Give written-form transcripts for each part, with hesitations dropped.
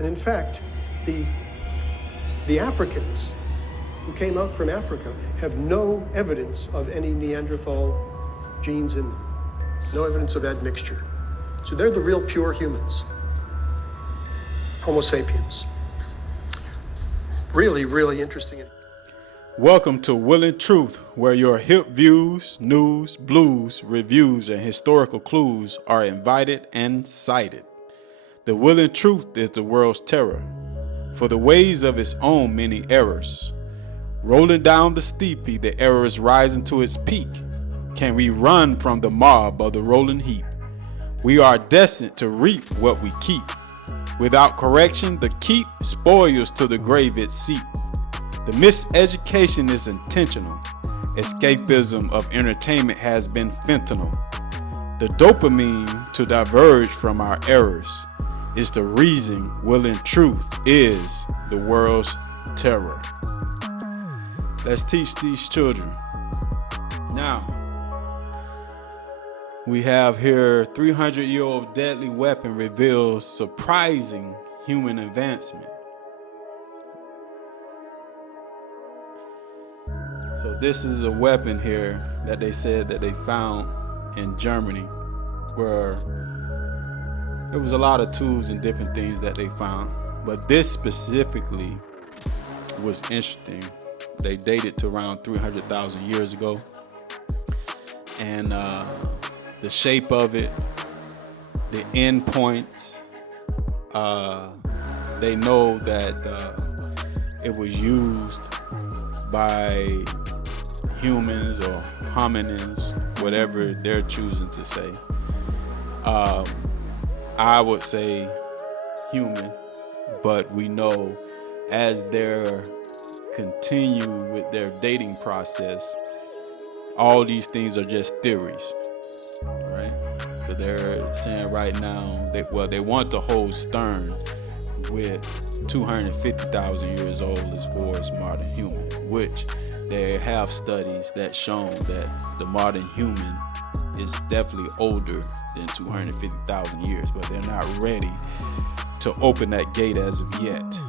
And in fact, the Africans who came out from Africa have no evidence of any Neanderthal genes in them. No evidence of admixture. So they're the real pure humans. Homo sapiens. Really, really interesting. Welcome to Will and Truth, where your hip views, news, blues, reviews, and historical clues are invited and cited. The Will and Truth is the world's terror, for the ways of its own many errors. Rolling down the steepy, the error is rising to its peak. Can we run from the mob of the rolling heap? We are destined to reap what we keep. Without correction, the keep spoils to the grave it seep. The miseducation is intentional. Escapism of entertainment has been fentanyl. The dopamine to diverge from our errors is the reason Will and Truth is the world's terror. Let's teach these children. Now, we have here 300-year-old deadly weapon reveals surprising human advancement. So this is a weapon here that they said that they found in Germany, where there was a lot of tools and different things that they found, but this specifically was interesting. They dated to around 300,000 years ago, and the shape of it, the end points, they know that it was used by humans or hominins, whatever they're choosing to say. I would say human, but we know as they're continue with their dating process, all these things are just theories, right? But they're saying right now that, well, they want to hold Stern with 250,000 years old as far as modern human, which they have studies that shown that the modern human is definitely older than 250,000 years, but they're not ready to open that gate as of yet,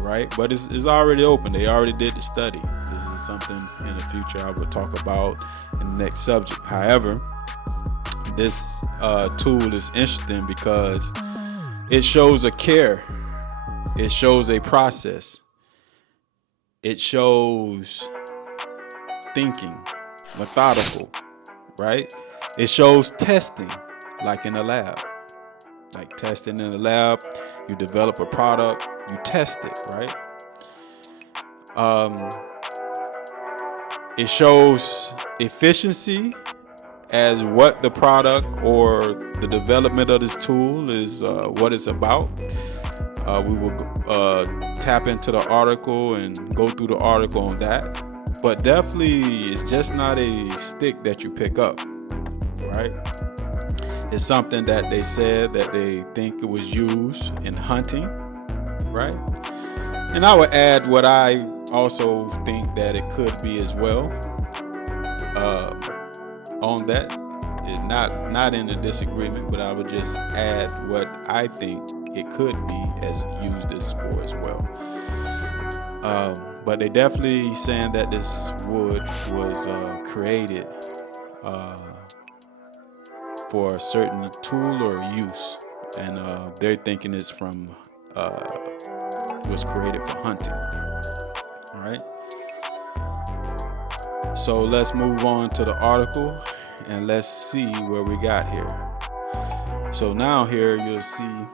right? But it's already open. They already did the study. This is something in the future I will talk about in the next subject. However, this tool is interesting because it shows a care. It shows a process. It shows thinking, methodical, right? It shows testing, like in a lab. Like testing in a lab, you develop a product, you test it, right? It shows efficiency as what the product or the development of this tool is, what it's about. We will tap into the article and go through the article on that. But definitely, it's just not a stick that you pick up, right? It's something that they said that they think it was used in hunting, right? And I would add what I also think that it could be as well. On that, not in a disagreement, but I would just add what I think it could be as used as for as well. But they definitely saying that this wood was created for a certain tool or use, and they're thinking it's from was created for hunting. All right. So let's move on to the article and let's see where we got here. So now here you'll see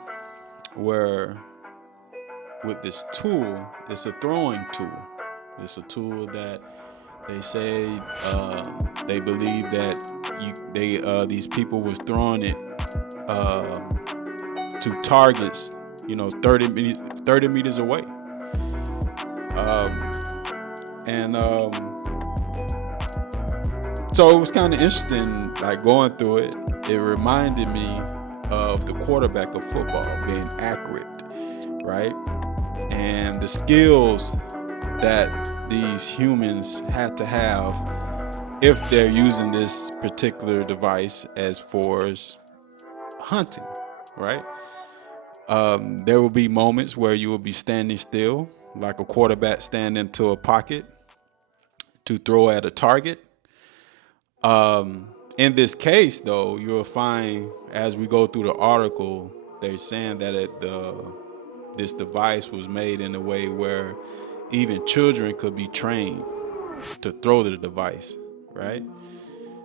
where with this tool, it's a throwing tool. It's a tool that they say they believe that these people was throwing it to targets, 30 meters away. So it was kind of interesting, like going through it. It reminded me of the quarterback of football being accurate, right? And the skills that these humans had to have if they're using this particular device as far as hunting, right? There will be moments where you will be standing still, like a quarterback standing into a pocket to throw at a target. In this case, though, you'll find as we go through the article, they're saying that this device was made in a way where even children could be trained to throw the device, right?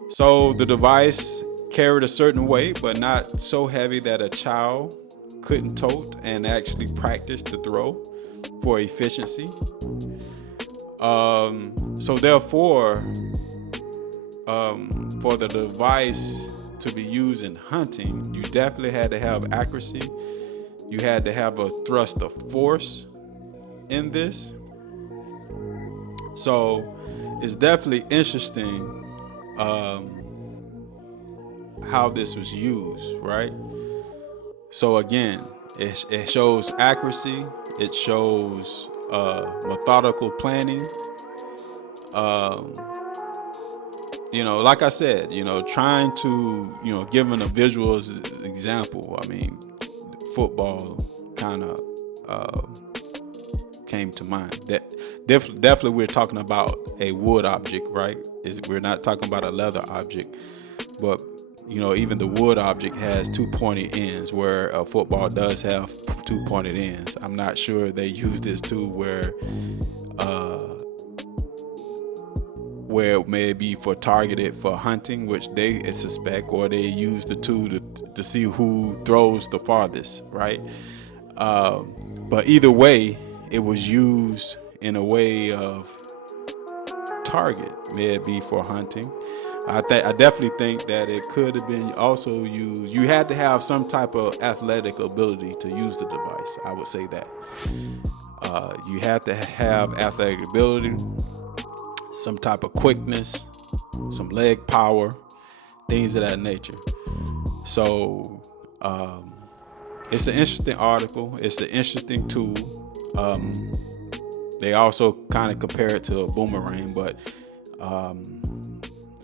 So the device carried a certain weight, but not so heavy that a child couldn't tote and actually practice to throw for efficiency. So therefore, for the device to be used in hunting, you definitely had to have accuracy. You had to have a thrust of force in this. So it's definitely interesting how this was used, right? So again, it shows accuracy. It shows methodical planning. Like I said, trying to, given a visual example, I mean, football kind of came to mind. That definitely we're talking about a wood object, right? We're not talking about a leather object, but even the wood object has two pointed ends, where a football does have two pointed ends. I'm not sure they use this too where it may be targeted for hunting, which they suspect, or they use the two to see who throws the farthest, right? But either way, it was used in a way of target. May it be for hunting. I definitely think that it could have been also used. You had to have some type of athletic ability to use the device. I would say that you had to have athletic ability, some type of quickness, some leg power, things of that nature. So it's an interesting article. It's an interesting tool. They also kind of compare it to a boomerang, but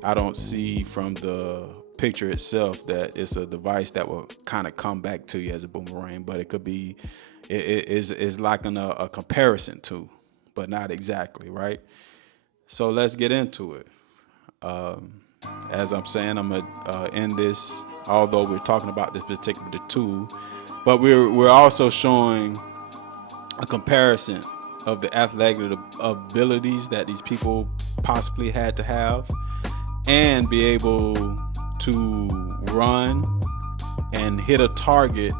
I don't see from the picture itself that it's a device that will kind of come back to you as a boomerang, but it could be, it's like a comparison to, but not exactly, right? So let's get into it. As I'm saying, I'm gonna end this, although we're talking about this particular tool, but we're also showing a comparison of the athletic abilities that these people possibly had to have, and be able to run and hit a target,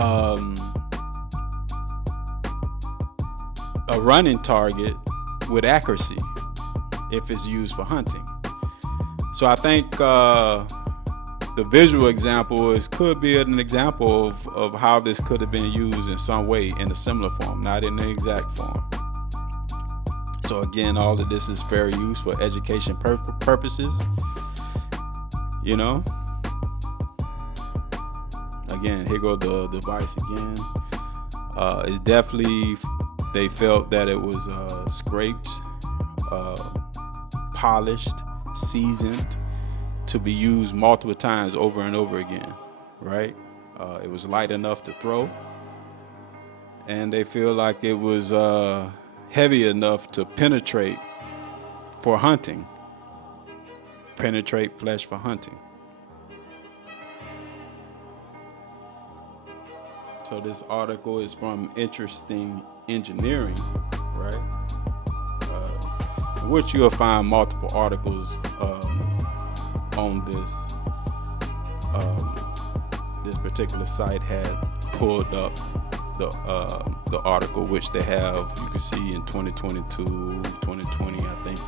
a running target with accuracy if it's used for hunting. So I think the visual example could be an example of how this could have been used in some way in a similar form, not in the exact form. So again, all of this is fair use for education purposes. Again, here go the device again. It's definitely, they felt that it was scraped, polished, seasoned, to be used multiple times over and over again, right? It was light enough to throw, and they feel like it was heavy enough to penetrate for hunting. Penetrate flesh for hunting. So this article is from Interesting Engineering, right? In which you'll find multiple articles on this. This particular site had pulled up the article, which they have, you can see in 2022, 2020, I think.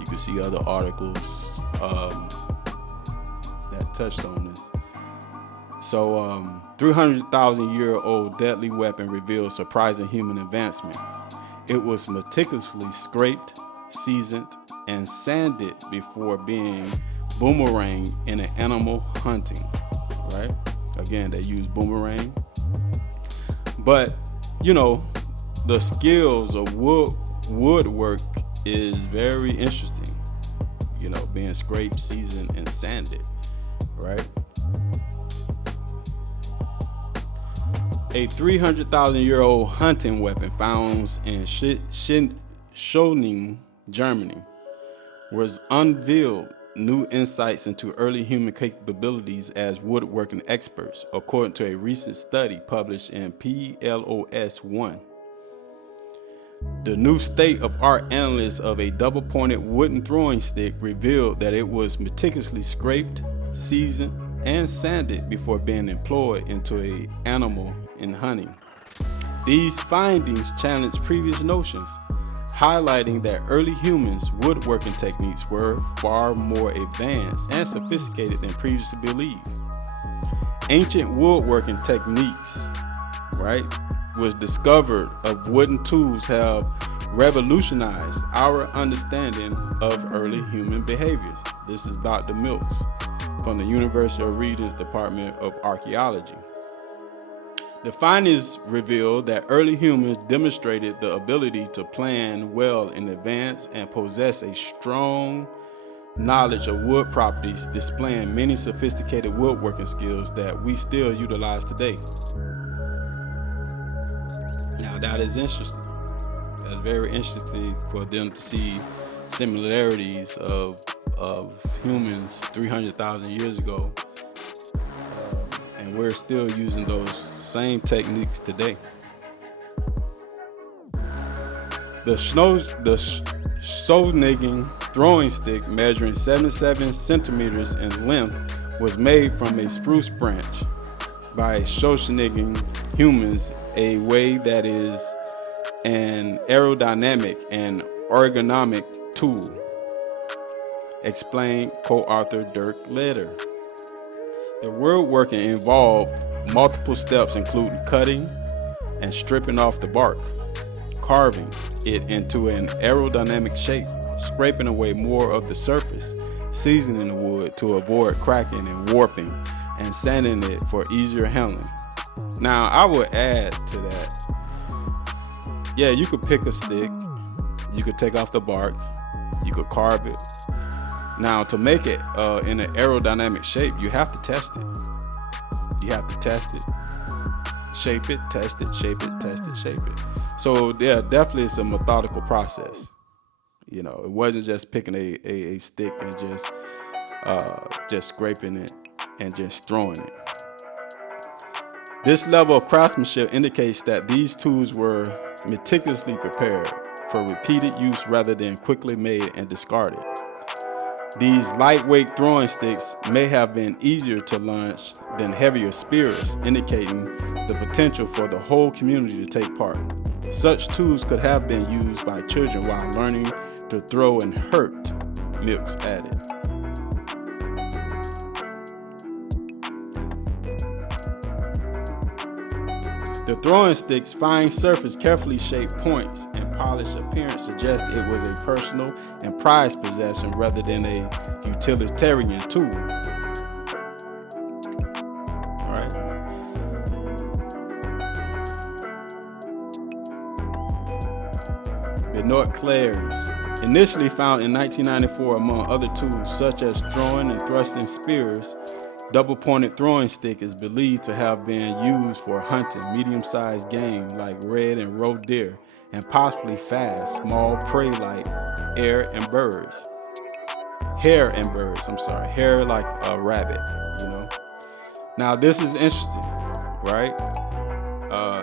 You can see other articles that touched on this. So 300,000-year-old deadly weapon reveals surprising human advancement. It was meticulously scraped, seasoned, and sanded before being boomerang in an animal hunting, right? Again, they use boomerang. But, the skills of woodwork is very interesting, being scraped, seasoned, and sanded, right? A 300,000-year-old hunting weapon found in Schoning, Germany, was unveiled new insights into early human capabilities as woodworking experts, according to a recent study published in PLOS One. The new state-of-art analysis of a double-pointed wooden throwing stick revealed that it was meticulously scraped, seasoned, and sanded before being employed into an animal in hunting. These findings challenge previous notions, highlighting that early humans' woodworking techniques were far more advanced and sophisticated than previously believed. Ancient woodworking techniques, right, was discovered of wooden tools have revolutionized our understanding of early human behaviors. This is Dr. Milks from the University of Regent's Department of Archaeology. The findings revealed that early humans demonstrated the ability to plan well in advance and possess a strong knowledge of wood properties, displaying many sophisticated woodworking skills that we still utilize today. Now that is interesting. That's very interesting for them to see similarities of humans 300,000 years ago, and we're still using those same techniques today. The Schoningen throwing stick, measuring 77 centimeters in length, was made from a spruce branch by Schoningen humans, a way that is an aerodynamic and ergonomic tool, explained co-author Dirk Leder. The woodworking involved multiple steps, including cutting and stripping off the bark, carving it into an aerodynamic shape, scraping away more of the surface, seasoning the wood to avoid cracking and warping, and sanding it for easier handling. Now, I would add to that, yeah, you could pick a stick, you could take off the bark, you could carve it. Now, to make it in an aerodynamic shape, you have to test it. You have to test it, shape it, test it, shape it, test it, shape it. So yeah, definitely it's a methodical process. You know, it wasn't just picking a stick and just scraping it and just throwing it. This level of craftsmanship indicates that these tools were meticulously prepared for repeated use rather than quickly made and discarded. These lightweight throwing sticks may have been easier to launch than heavier spears, indicating the potential for the whole community to take part. Such tools could have been used by children while learning to throw and hurt, Milks added. The throwing stick's fine surface, carefully shaped points, and polished appearance suggest it was a personal and prized possession rather than a utilitarian tool. All right. Benoit Clairs, initially found in 1994 among other tools such as throwing and thrusting spears, double-pointed throwing stick is believed to have been used for hunting medium-sized game like red and roe deer, and possibly fast, small prey like hare like a rabbit, you know. Now this is interesting, right?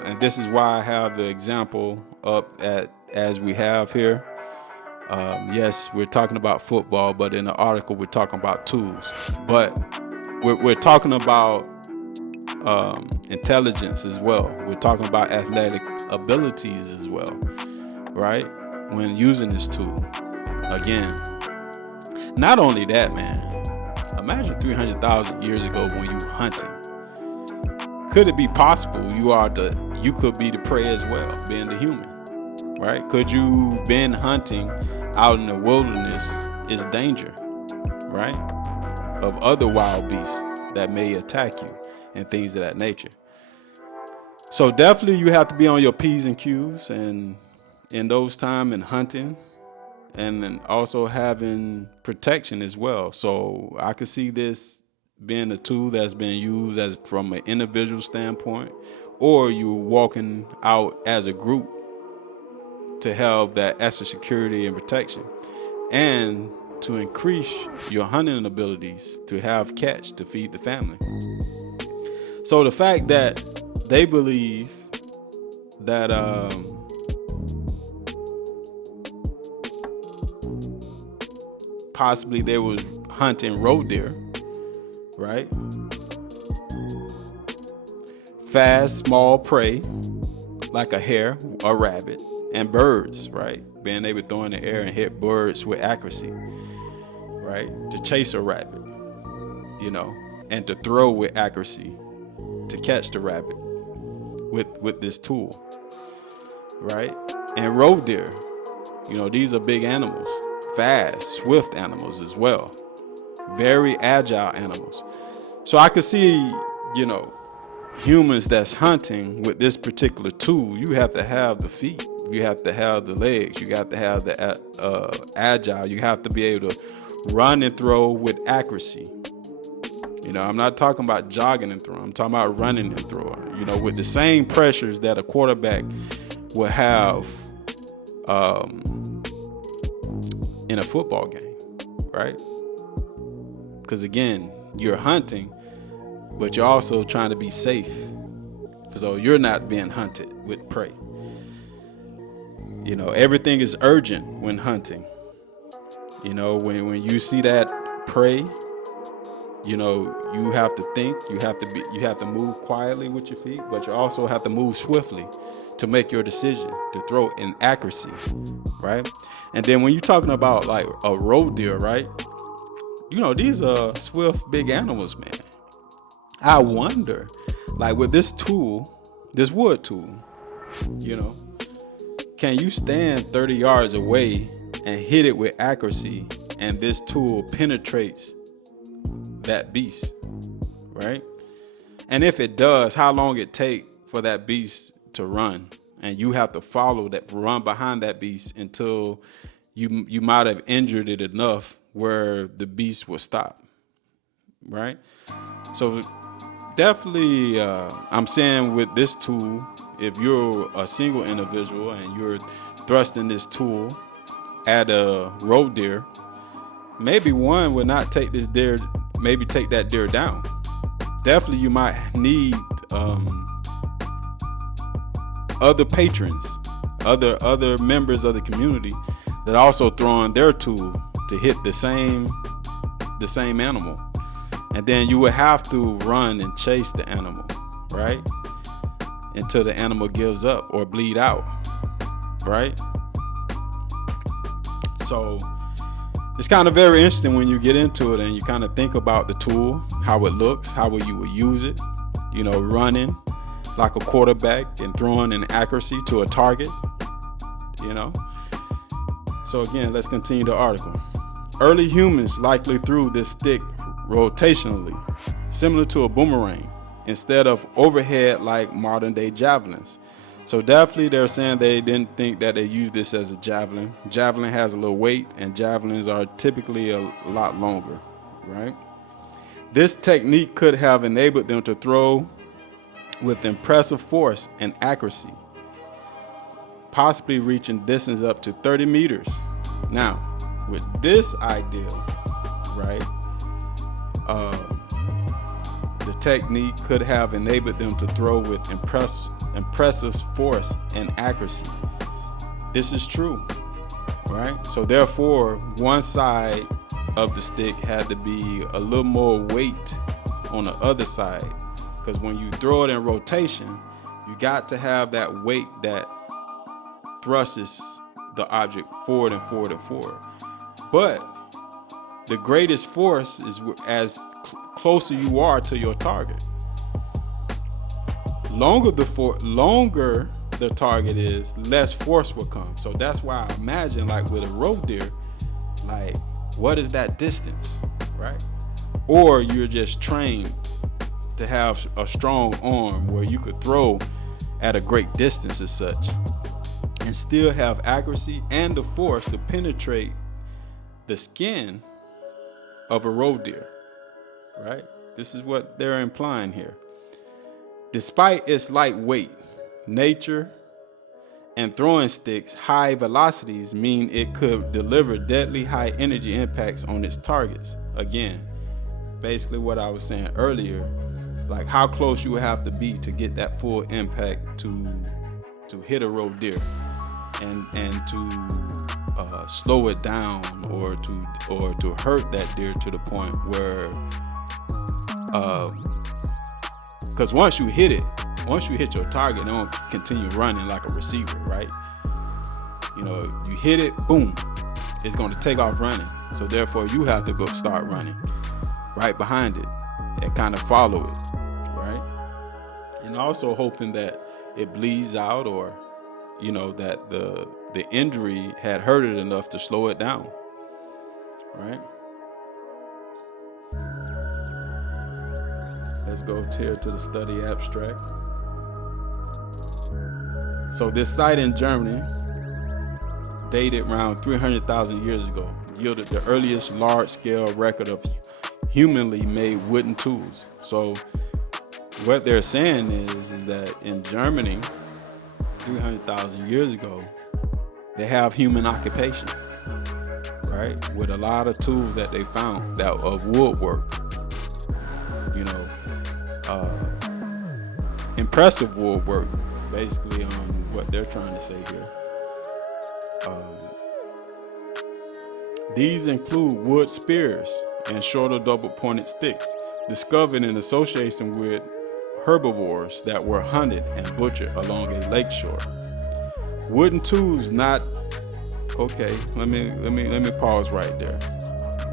And this is why I have the example up as we have here. Yes, we're talking about football, but in the article we're talking about tools. But we're talking about intelligence as well. We're talking about athletic abilities as well, right? When using this tool. Again, not only that, man, imagine 300,000 years ago when you were hunting. Could it be possible you could be the prey as well, being the human, right? Could you been hunting out in the wilderness is danger, right? Of other wild beasts that may attack you and things of that nature. So definitely you have to be on your P's and Q's and in those time in hunting, and then also having protection as well. So I could see this being a tool that's been used as from an individual standpoint or you're walking out as a group to have that extra security and protection, and to increase your hunting abilities to have catch to feed the family. So the fact that they believe that possibly they was hunting roe deer, right? Fast, small prey like a hare, a rabbit, and birds, right? Being able to throw in the air and hit birds with accuracy, right? To chase a rabbit, and to throw with accuracy to catch the rabbit with this tool, right? And roe deer, these are big animals, fast, swift animals as well, very agile animals. So I could see, humans that's hunting with this particular tool. You have to have the feet, you have to have the legs, you got to have the agile, you have to be able to run and throw with accuracy. I'm not talking about jogging and throwing, I'm talking about running and throwing, with the same pressures that a quarterback will have in a football game, right? Because again, you're hunting, but you're also trying to be safe, so you're not being hunted with prey. Everything is urgent when hunting. When you see that prey, you have to think, you have to move quietly with your feet, but you also have to move swiftly to make your decision to throw in accuracy, right? And then when you're talking about like a roe deer, right? These are swift, big animals, man. I wonder, like with this tool, this wood tool, can you stand 30 yards away and hit it with accuracy, and this tool penetrates that beast, right? And if it does, how long it take for that beast to run, and you have to run behind that beast until you might have injured it enough where the beast will stop, right? So definitely, I'm saying with this tool, if you're a single individual and you're thrusting this tool at a roe deer, maybe one would not take this deer, maybe take that deer down. Definitely you might need other patrons, other members of the community that also throwing their tool to hit the same animal. And then you would have to run and chase the animal, right? Until the animal gives up or bleed out, right? So it's kind of very interesting when you get into it and you kind of think about the tool, how it looks, how you would use it, running like a quarterback and throwing in accuracy to a target, So again, let's continue the article. Early humans likely threw this stick rotationally, similar to a boomerang, instead of overhead like modern day javelins. So definitely they're saying they didn't think that they used this as a javelin. Javelin has a little weight, and javelins are typically a lot longer, right? This technique could have enabled them to throw with impressive force and accuracy, possibly reaching distance up to 30 meters. Now, with this idea, right, the technique could have enabled them to throw with impressive force and accuracy. This is true, right? So therefore, one side of the stick had to be a little more weight on the other side, because when you throw it in rotation, you got to have that weight that thrusts the object forward and forward and forward. But the greatest force is as closer you are to your target. Longer the target is, less force will come. So that's why I imagine, like with a roe deer, like what is that distance, right? Or you're just trained to have a strong arm where you could throw at a great distance as such, and still have accuracy and the force to penetrate the skin of a roe deer, right? This is what they're implying here. Despite its light weight, nature and throwing sticks' high velocities mean it could deliver deadly high energy impacts on its targets. Again, basically what I was saying earlier, like how close you would have to be to get that full impact to hit a roe deer and to slow it down or to hurt that deer to the point where because once you hit your target, it won't continue running like a receiver, right? You know, you hit it, boom, it's going to take off running. So therefore, you have to go start running right behind it and kind of follow it, right? And also hoping that it bleeds out, or you know, that the injury had hurt it enough to slow it down, right? Let's go here to the study abstract. So this site in Germany, dated around 300,000 years ago, yielded the earliest large-scale record of humanly made wooden tools. So what they're saying is that in Germany, 300,000 years ago, they have human occupation, right? With a lot of tools that they found that of woodwork, you know, impressive woodwork, basically on what they're trying to say here. These include wood spears and shorter double-pointed sticks, discovered in association with herbivores that were hunted and butchered along a lake shore. Wooden tools not okay. Let me pause right there.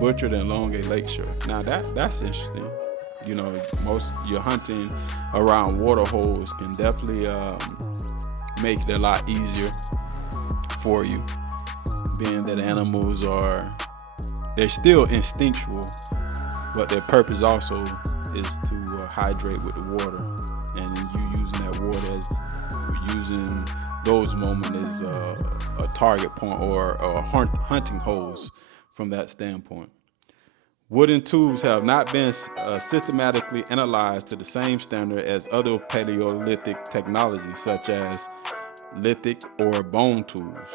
Butchered along a lake shore. Now that's interesting. You know, most you're hunting around water holes can definitely make it a lot easier for you, being that animals they're still instinctual, but their purpose also is to hydrate with the water, and you using that water as using those moments as a target point or hunting holes from that standpoint. Wooden tools have not been systematically analyzed to the same standard as other Paleolithic technologies, such as lithic or bone tools.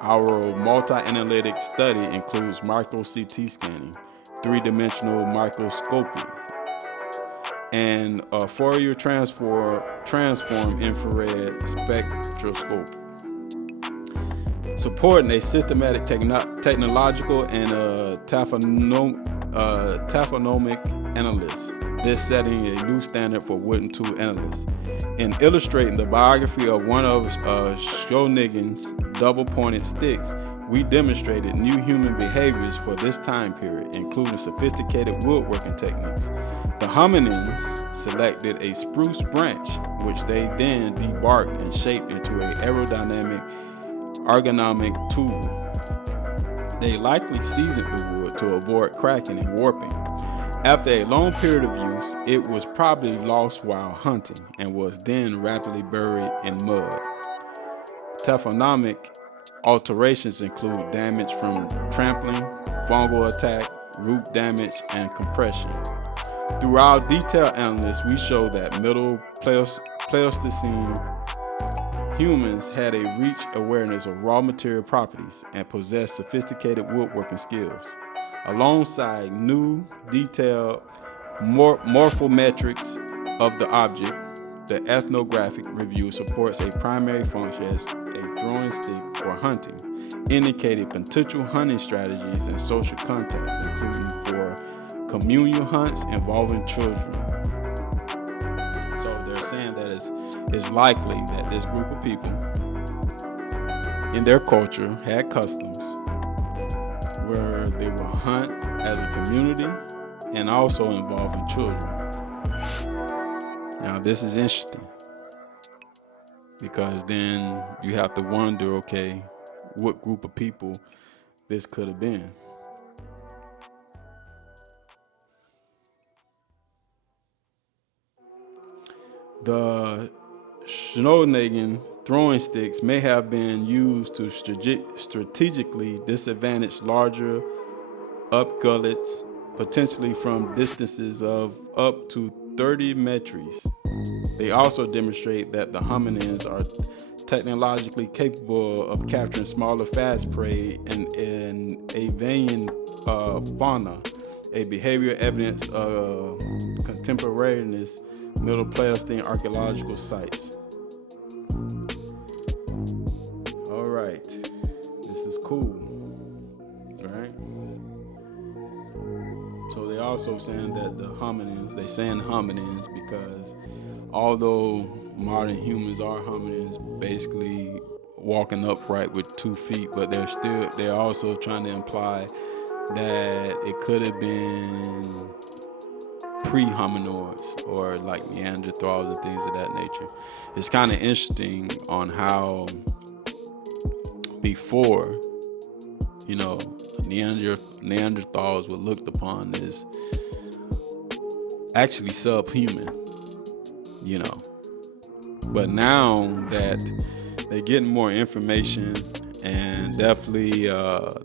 Our multi-analytic study includes micro-CT scanning, three-dimensional microscopy, and a Fourier transform infrared spectroscope, supporting a systematic technological and taphonomic analysis. This setting a new standard for wooden tool analysts. In illustrating the biography of one of Schrodinger's double-pointed sticks, we demonstrated new human behaviors for this time period, including sophisticated woodworking techniques. The hominins selected a spruce branch, which they then debarked and shaped into an aerodynamic, ergonomic tool. They likely seasoned the wood to avoid cracking and warping. After a long period of use, it was probably lost while hunting and was then rapidly buried in mud. Taphonomic alterations include damage from trampling, fungal attack, root damage, and compression. Through our detailed analysis, we show that Middle Pleistocene humans had a rich awareness of raw material properties and possessed sophisticated woodworking skills. Alongside new, detailed morphometrics of the object, the ethnographic review supports a primary function as a throwing stick for hunting, indicating potential hunting strategies and social contexts, including for communal hunts involving children. So they're saying that it's likely that this group of people in their culture had customs where they would hunt as a community and also involving children. Now this is interesting because then you have to wonder, okay, what group of people this could have been. The Schrödinger throwing sticks may have been used to strategically disadvantage larger up gullets, potentially from distances of up to 30metries. They also demonstrate that the hominins are technologically capable of capturing smaller fast prey in avian fauna, a behavior evidence of contemporaneous Middle Pleistocene archaeological sites. All right, this is cool, right? So they also saying that the hominins, they saying hominins because although modern humans are hominins, basically walking upright with 2 feet, but they're also trying to imply that it could have been pre-hominoids or like Neanderthals and things of that nature. It's kind of interesting on how before, you know, Neanderthals were looked upon as actually subhuman, you know. But now that they're getting more information and definitely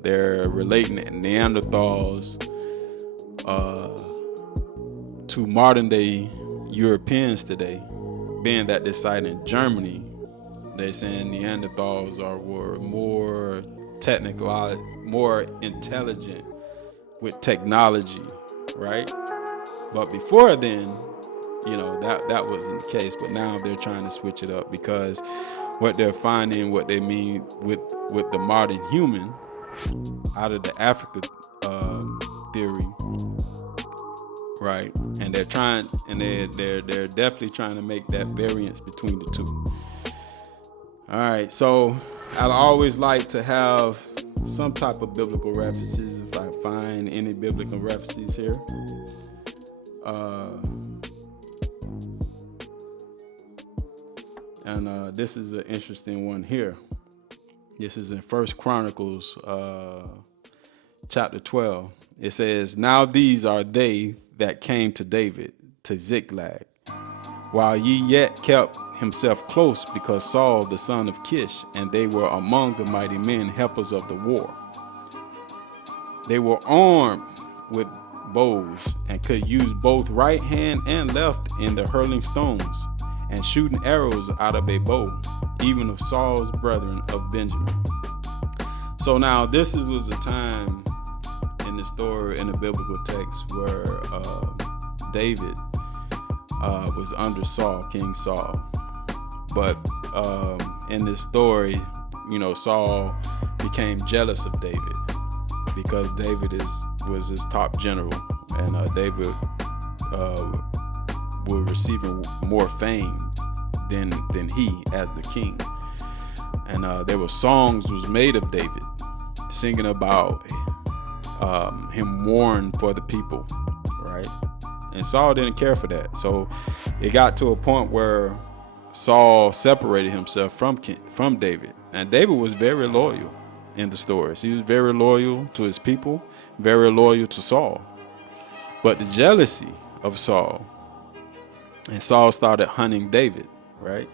they're relating Neanderthals to modern day Europeans today, being that they're citing Germany, they're saying Neanderthals were more technical, more intelligent with technology, right? But before then, you know, that wasn't the case. But now they're trying to switch it up because what they're finding, what they mean with the modern human out of the Africa theory, right? And they're trying, and they're definitely trying to make that variance between the two. All right, so I always like to have some type of biblical references if I find any biblical references here. And this is an interesting one here. This is in 1 Chronicles chapter 12. It says, "Now these are they that came to David to Ziklag, while ye yet kept himself close, because Saul the son of Kish, and they were among the mighty men, helpers of the war. They were armed with bows, and could use both right hand and left in the hurling stones, and shooting arrows out of a bow, even of Saul's brethren of Benjamin." So now this was a time in the story, in the biblical text, where David was under Saul, King Saul. But in this story, you know, Saul became jealous of David because David was his top general, and David was receiving more fame than he as the king. And there were songs was made of David singing about him warring for the people, right? And Saul didn't care for that. So it got to a point where Saul separated himself from David. And David was very loyal in the stories. He was very loyal to his people, very loyal to Saul. But the jealousy of Saul, and Saul started hunting David, right?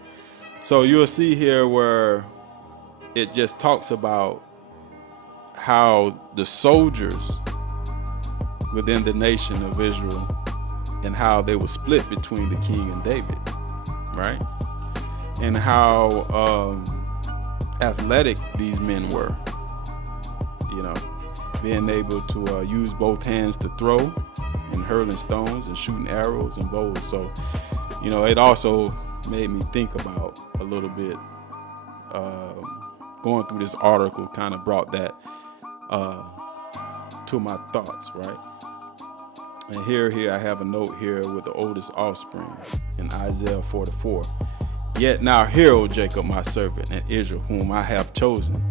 So you'll see here where it just talks about how the soldiers within the nation of Israel and how they were split between the king and David, right? And how athletic these men were, you know, being able to use both hands to throw and hurling stones and shooting arrows and bows. So, you know, it also made me think about a little bit, going through this article kind of brought that to my thoughts, right? And here I have a note here with the oldest offspring in Isaiah 44. "Yet now hear, O Jacob, my servant, and Israel, whom I have chosen,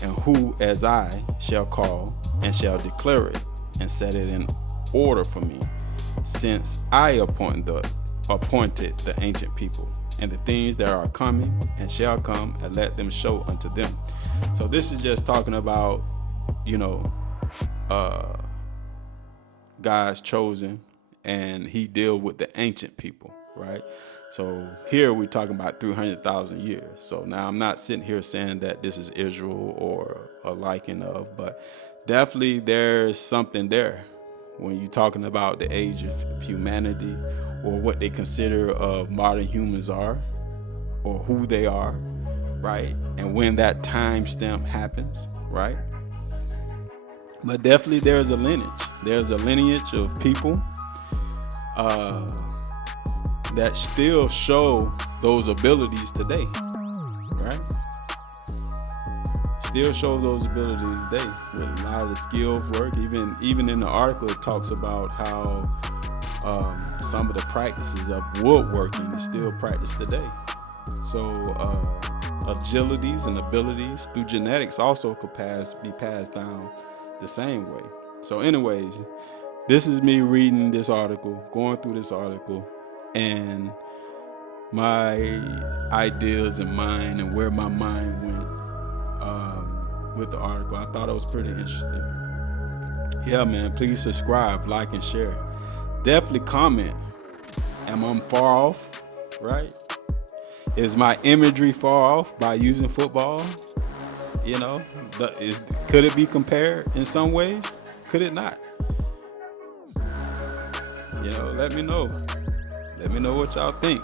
and who as I shall call, and shall declare it, and set it in order for me, since I appointed the ancient people, and the things that are coming and shall come, and let them show unto them." So this is just talking about, you know, God's chosen, and he deal with the ancient people, right? So here we're talking about 300,000 years. So now I'm not sitting here saying that this is Israel or a liking of, but definitely there's something there when you're talking about the age of humanity or what they consider modern humans are, or who they are, right? And when that time stamp happens, right? But definitely there's a lineage. There's a lineage of people that still show those abilities today, right? Still show those abilities today with a lot of the skilled work. Even in the article, it talks about how some of the practices of woodworking is still practiced today. So agilities and abilities through genetics also could be passed down the same way. So anyways, this is me reading this article, going through this article, and my ideas and mind and where my mind went with the article. I thought it was pretty interesting. Yeah, man, please subscribe, like, and share. Definitely comment. Am I far off, right? Is my imagery far off by using football? You know, could it be compared in some ways? Could it not? You know, let me know. Let me know what y'all think.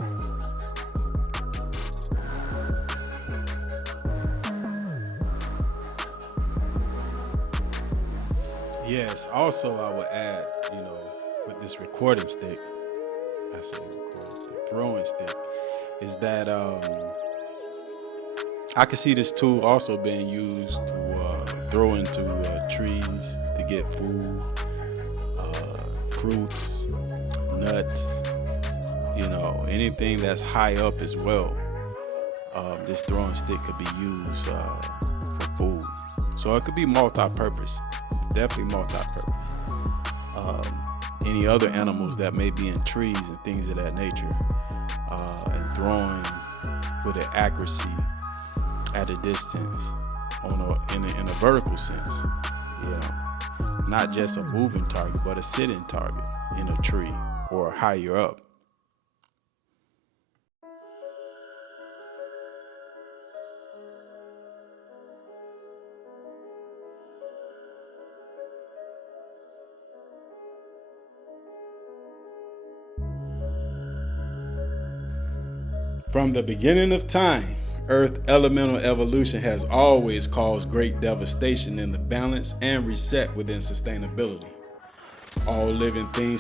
Yes, also I would add, you know, with this recording stick, throwing stick, is that I can see this tool also being used to throw into trees to get food, fruits, nuts, you know, anything that's high up as well. This throwing stick could be used for food. So it could be multi-purpose, definitely multi-purpose. Any other animals that may be in trees and things of that nature, and throwing with an accuracy at a distance in a vertical sense, you know, not just a moving target, but a sitting target in a tree or higher up. From the beginning of time, Earth elemental evolution has always caused great devastation in the balance and reset within sustainability. All living things